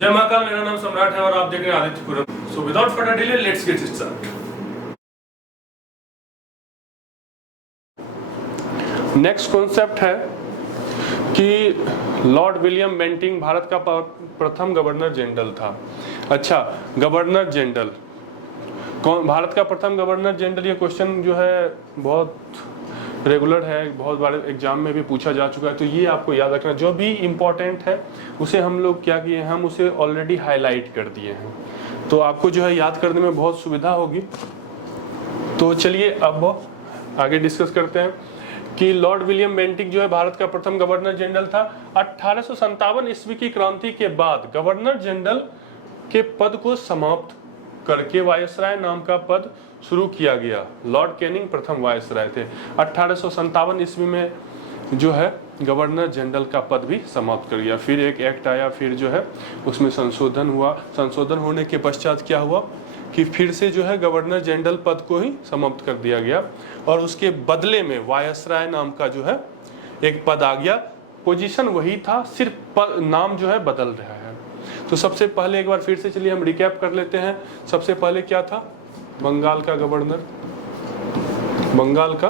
जय महाकाल, मेरा नाम सम्राट है और आप देख रहे हैं Adityapuram. So without further delay let's get start. Next concept है कि लॉर्ड विलियम बेंटिंक भारत का प्रथम गवर्नर जनरल था। अच्छा, गवर्नर जनरल कौन, भारत का प्रथम गवर्नर जनरल, ये क्वेश्चन जो है बहुत रेगुलर है, बहुत बार एग्जाम में भी पूछा जा चुका है। तो ये आपको याद रखना, जो भी इम्पोर्टेंट है उसे हम लोग क्या किए, हम उसे ऑलरेडी हाईलाइट कर दिए हैं, तो आपको जो है याद करने में बहुत सुविधा होगी। तो चलिए अब आगे डिस्कस करते हैं कि लॉर्ड विलियम बेंटिक जो है भारत का प्रथम गवर्नर जनरल था। 1857 ईस्वी की क्रांति के बाद गवर्नर जनरल के पद को समाप्त करके वायसराय नाम का पद शुरू किया गया। लॉर्ड कैनिंग प्रथम वायसराय थे। 1857 ईस्वी में जो है गवर्नर जनरल का पद भी समाप्त कर दिया। फिर एक एक्ट आया, फिर जो है उसमें संशोधन हुआ। संशोधन होने के पश्चात क्या हुआ कि फिर से जो है गवर्नर जनरल पद को ही समाप्त कर दिया गया और उसके बदले में वायसराय नाम का जो है एक पद आ गया। पोजीशन वही था, सिर्फ नाम जो है बदल रहा है। तो सबसे पहले एक बार फिर से चलिए हम रिकैप कर लेते हैं। सबसे पहले क्या था, बंगाल का गवर्नर, बंगाल का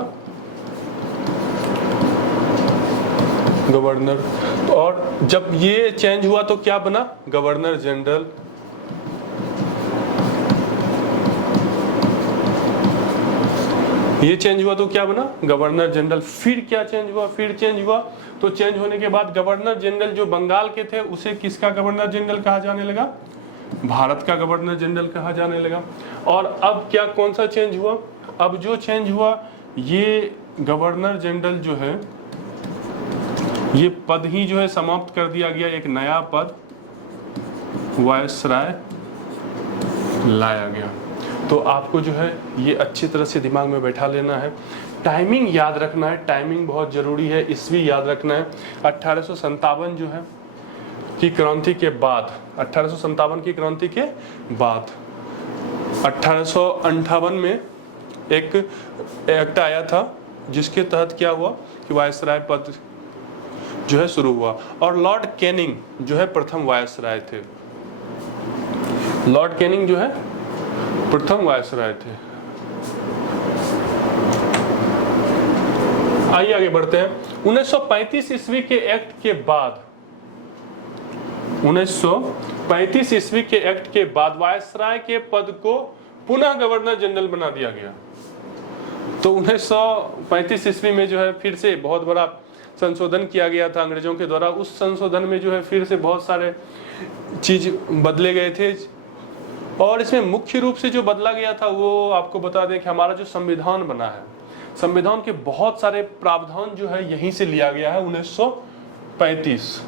गवर्नर, और जब ये चेंज हुआ तो क्या बना, गवर्नर जनरल। ये चेंज हुआ तो क्या बना, गवर्नर जनरल। फिर क्या चेंज हुआ, फिर चेंज हुआ तो चेंज होने के बाद गवर्नर जनरल जो बंगाल के थे उसे किसका गवर्नर जनरल कहा जाने लगा, भारत का गवर्नर जनरल कहा जाने लगा। और अब क्या, कौन सा चेंज हुआ, अब जो चेंज हुआ ये गवर्नर जनरल जो है ये पद ही जो है समाप्त कर दिया गया, एक नया पद वायसराय लाया गया। तो आपको जो है ये अच्छी तरह से दिमाग में बैठा लेना है, टाइमिंग याद रखना है, टाइमिंग बहुत जरूरी है, ईस्वी याद रखना है। 1857 जो है की क्रांति के बाद, 1857 की क्रांति के बाद 1858 में एक एक्ट आया था जिसके तहत क्या हुआ कि वायसराय पद जो है शुरू हुआ और लॉर्ड कैनिंग जो है प्रथम वायसराय थे। लॉर्ड कैनिंग जो है प्रथम वायसराय थे। आइए आगे बढ़ते हैं। 1935 ईस्वी के एक्ट के बाद, 1935 ईस्वी के एक्ट के बाद वायसराय के पद को पुनः गवर्नर जनरल बना दिया गया। तो 1935 ईस्वी में जो है फिर से बहुत बड़ा संशोधन किया गया था अंग्रेजों के द्वारा। उस संशोधन में जो है फिर से बहुत सारे चीज बदले गए थे और इसमें मुख्य रूप से जो बदला गया था वो आपको बता दें कि हमारा जो संविधान बना है, संविधान के बहुत सारे प्रावधान जो है यहीं से लिया गया है। 1935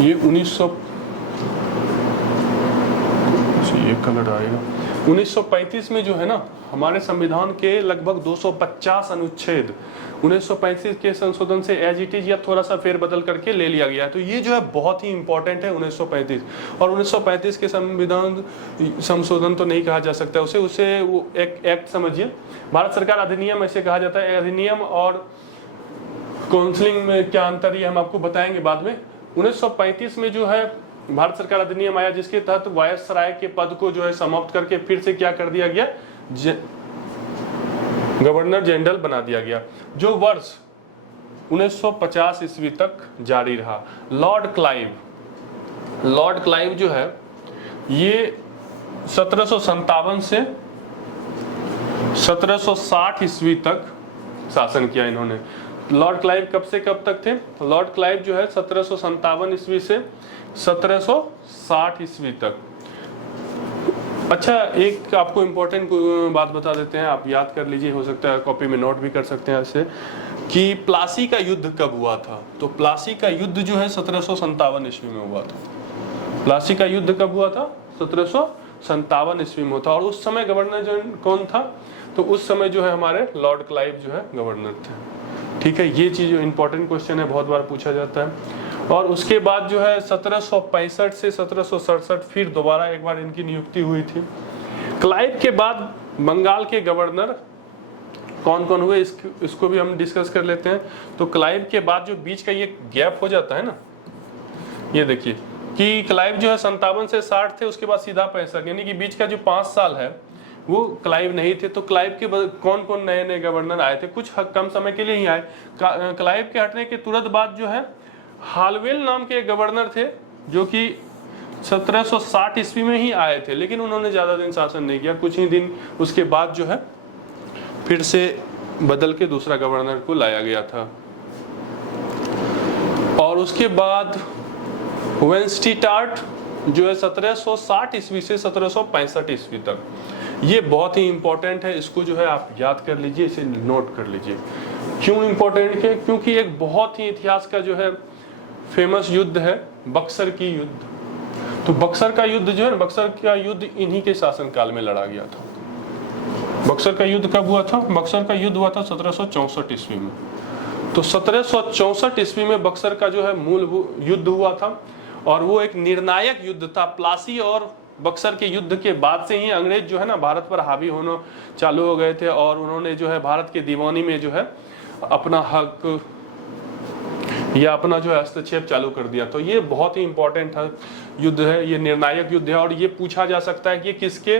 ये 1935 में जो है ना हमारे संविधान के लगभग 250 अनुच्छेद 1935 के संशोधन से एज इट इज या थोड़ा सा फेरबदल करके ले लिया गया है। तो ये जो है बहुत ही इंपॉर्टेंट है 1935। और 1935 के संविधान संशोधन तो नहीं कहा जा सकता उसे वो एक एक्ट समझिए, भारत सरकार अधिनियम ऐसे कहा जाता है। अधिनियम और काउंसिलिंग में क्या अंतर है हम आपको बताएंगे बाद में। 1935 में जो है भारत सरकार अधिनियम आया जिसके तहत वायसराय के पद को जो है समाप्त करके फिर से क्या कर दिया गया, गवर्नर जनरल बना दिया गया, जो वर्ष 1950 ईस्वी तक जारी रहा। लॉर्ड क्लाइव जो है ये 1757 से 1760 ईस्वी तक शासन किया इन्होंने। लॉर्ड क्लाइव कब से कब तक थे, लॉर्ड क्लाइव जो है 1757 ईस्वी से 1760 ईस्वी तक। अच्छा, एक आपको इंपॉर्टेंट बात बता देते हैं, आप याद कर लीजिए, हो सकता है कॉपी में नोट भी कर सकते हैं ऐसे, कि प्लासी का युद्ध कब हुआ था। तो प्लासी का युद्ध जो है 1757 ईस्वी में हुआ था। प्लासी का युद्ध कब हुआ था, 1757 ईस्वी में था। और उस समय गवर्नर जनरल कौन था, तो उस समय जो है हमारे लॉर्ड क्लाइव जो है गवर्नर थे। ठीक है, ये चीज इंपॉर्टेंट क्वेश्चन है, बहुत बार पूछा जाता है। और उसके बाद जो है 1765 से 1767 फिर दोबारा एक बार इनकी नियुक्ति हुई थी। क्लाइव के बाद बंगाल के गवर्नर कौन कौन हुए इसको भी हम डिस्कस कर लेते हैं। तो क्लाइव के बाद जो बीच का ये गैप हो जाता है ना, ये देखिए कि क्लाइव जो है 57 से 60 थे, उसके बाद सीधा 65, यानी कि बीच का जो 5 साल है वो क्लाइव नहीं थे। तो क्लाइव के कौन कौन नए नए गवर्नर आए थे, कुछ कम समय के लिए ही आए। क्लाइव के हटने के तुरंत बाद जो है हालवेल नाम के एक गवर्नर थे, जो कि 1760 ईस्वी में ही आए थे, लेकिन उन्होंने ज्यादा दिन शासन नहीं किया। कुछ ही दिन उसके बाद जो है फिर से बदल के दूसरा गवर्नर को लाया गया था। और उसके बाद वेंस्टीटार्ट जो है 1760 ईस्वी से 1765 ईस्वी तक, ये बहुत ही इंपॉर्टेंट है, इसको जो है आप याद कर लीजिए, इसे नोट कर लीजिए। क्यों इंपॉर्टेंट है? क्योंकि एक बहुत ही इतिहास का जो है फेमस युद्ध है बक्सर की युद्ध। तो बक्सर का युद्ध जो है ना, बक्सर का युद्ध इन्हीं के शासनकाल में लड़ा गया था। बक्सर का युद्ध कब हुआ था? बक्सर का युद्ध हुआ था 1764 ईस्वी में। तो 1764 ईस्वी में बक्सर का जो है मूल युद्ध हुआ था, और वो एक निर्णायक युद्ध था। प्लासी और बक्सर के युद्ध के बाद से ही अंग्रेज जो है ना भारत पर हावी होना चालू हो गए थे, और उन्होंने जो है भारत की दीवानी में जो है अपना हक या अपना जो है हस्तक्षेप चालू कर दिया। तो ये बहुत ही इंपॉर्टेंट युद्ध है, ये निर्णायक युद्ध है। और ये पूछा जा सकता है कि किसके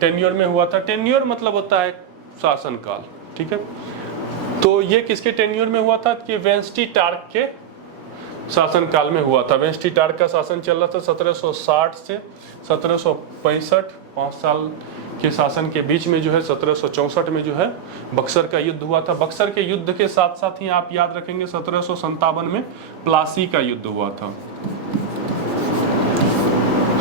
टेन्योर में हुआ था। टेन्योर मतलब होता है शासनकाल, ठीक है। तो ये किसके टेन्योर में हुआ था? कि वेंस्टीटार्क के शासनकाल में हुआ था। वेंस्टीटार्क का शासन चल रहा था 1760 से 1765, 5 साल के शासन के बीच में जो है 1764 में जो है बक्सर का युद्ध हुआ था। बक्सर के युद्ध के साथ साथ ही आप याद रखेंगे 1757 में प्लासी का युद्ध हुआ था।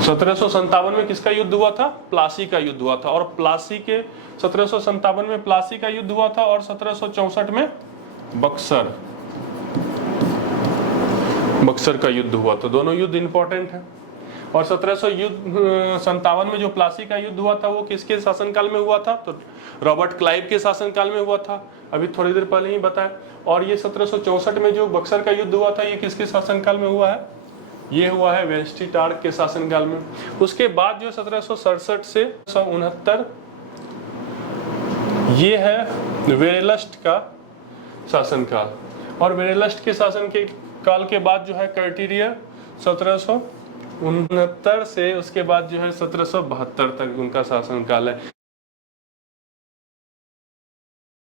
1757 में किसका युद्ध हुआ था? प्लासी का युद्ध हुआ था। और प्लासी के 1757 में प्लासी का युद्ध हुआ था, और 1764 में बक्सर का युद्ध हुआ। तो दोनों युद्ध इंपॉर्टेंट है। और 1757 में जो प्लासी का युद्ध हुआ था वो किसके शासनकाल में हुआ था? तो रॉबर्ट क्लाइव के शासनकाल में हुआ था, अभी थोड़ी देर पहले ही बताया। और ये 1764 में जो बक्सर का युद्ध हुआ था ये किसके शासनकाल में हुआ है? ये हुआ है वेंस्टीटार्क के शासनकाल में। उसके बाद जो 1767 से 1769 ये है वेरेलस्ट का शासनकाल। और वेरेलस्ट के शासन के काल के बाद जो है कर्टिरियर 1769 से उसके बाद जो है 1772 तक उनका शासनकाल है।